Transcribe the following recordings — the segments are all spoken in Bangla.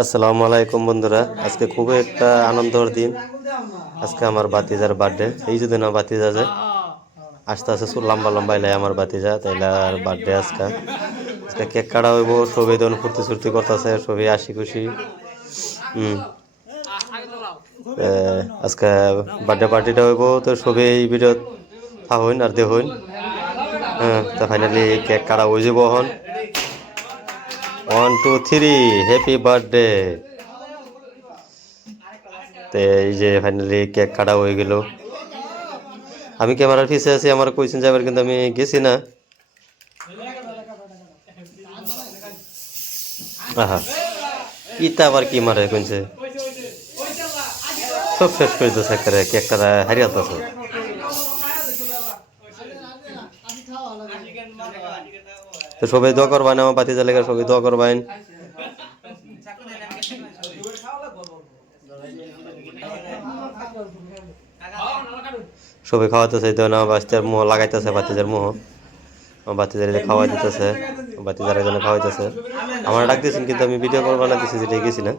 আসসালামু আলাইকুম বন্ধুরা, আজকে খুবই একটা আনন্দের দিন। আজকে আমার বাতিজার বার্থডে। এই যদি না বাতিজা যায় আস্তে আস্তে লম্বা লম্বা এলাই আমার বাতিজা তাইলে আর বার্থডে আজকে আজকে কেক কাটা হইব, সবই তখন ফুর্তি সুর্তি করতেছে, সবই হাসি খুশি। আজকে বার্থডে পার্টিটা হইব, তো সবই এই ভিডিও থাকুন আর দেখুন। তো ফাইনালি কেক কাটা হয়ে যাব। এখন 1 2 3 হ্যাপি বার্থডে। তো এই যে ফাইনালি কেক কাটা হয়ে গেল। আমি ক্যামেরার পিছে আছি, আমার কইছেন যাবার, কিন্তু আমি গেছি না। আহা, ইটা আবার কি মারে কইছে, সব শেষ করে দিতেছে, একেবারে কেকটা হারিয়াতেছে। তো সবাই দোয়া করবেন, আমার বাতি জ্বালেগা সবাই দোয়া করবেন। সবাই খাওয়াতেছে, তো না বাচ্চার মুহ লাগাইতেছে, বাতিজার মুহ বাতিজার খাওয়াই দিতেছে, বাতিজার জন্য খাওয়াইতেছে। আমার ডাক দিয়েছেন, কিন্তু আমি ভিডিও করবো না দিচ্ছি, যেটা গেছি না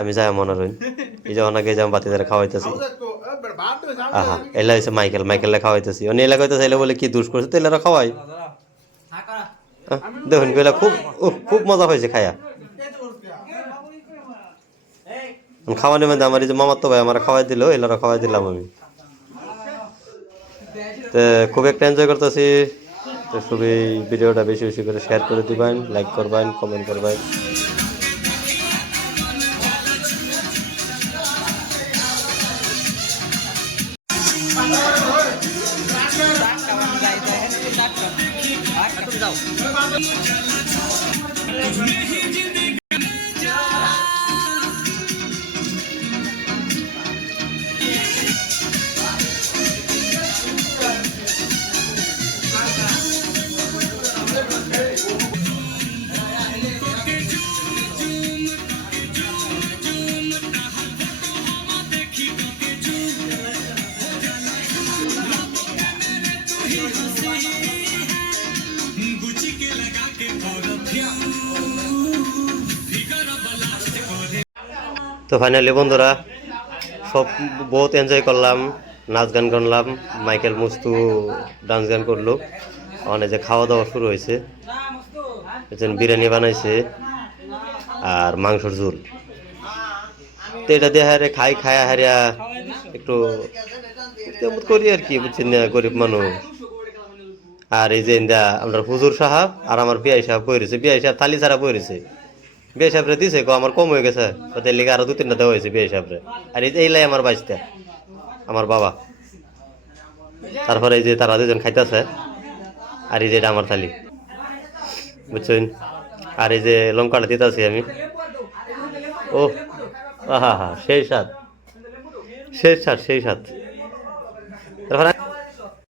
আমি যাই মনে রইন। এই যে অনেকে যে বাতিজারে খাওয়াইতেছি। আহা, এলা হয়েছে মাইকেল খাওয়াইতেছি, অন্য এলাকা হইতেছে, এলা বলে কি দুষ করছে, তো এলারা খাওয়াই। দেখুন এলা খুব খুব মজা হয়েছে খায়া। খাওয়ানোর মধ্যে আমার এই যে মামার তো ভাই আমার খাওয়াই দিল, এলারা খাওয়াই দিলাম আমি। তো খুব একটা এনজয় করতেছি। তো সবই ভিডিওটা বেশি বেশি করে শেয়ার করে দিবেন, লাইক করবেন, কমেন্ট করবেন। তো ফাইনালি বন্ধুরা সব বহুত এনজয় করলাম, নাচ গান করলাম, মাইকেল মুস্তু ডান্স গান করলো। অনেক যে খাওয়া দাওয়া শুরু হয়েছে, বিরিয়ানি বানাইছে আর মাংসর ঝোল। তো এটা দিয়ে হারে খায়া হারিয়া একটু করি আর কি, বুঝছেন না, গরিব মানুষ। আর এই যে আমরা হুজুর সাহেব আর আমার বিআই সাহেব বই রয়েছে, বিআই সাহেব থালি ছাড়া বই রয়েছে। বিআই সাহেবরে দিছে, আমার কম হয়ে গেছে, ওদের লিগে আরো 2-3টা দেওয়া হয়েছে বিআই সাহেবরে। আর এই লাই আমার বাইশটা, আমার বাবা। তারপরে এই যে তারা দুজন খাইতেছে, আর এই যে এটা আমার থালি, বুঝছেন। আর এই যে লঙ্কাটা দিতেছি আমি। ও আহা হা, সেই স্বাদ। তারপরে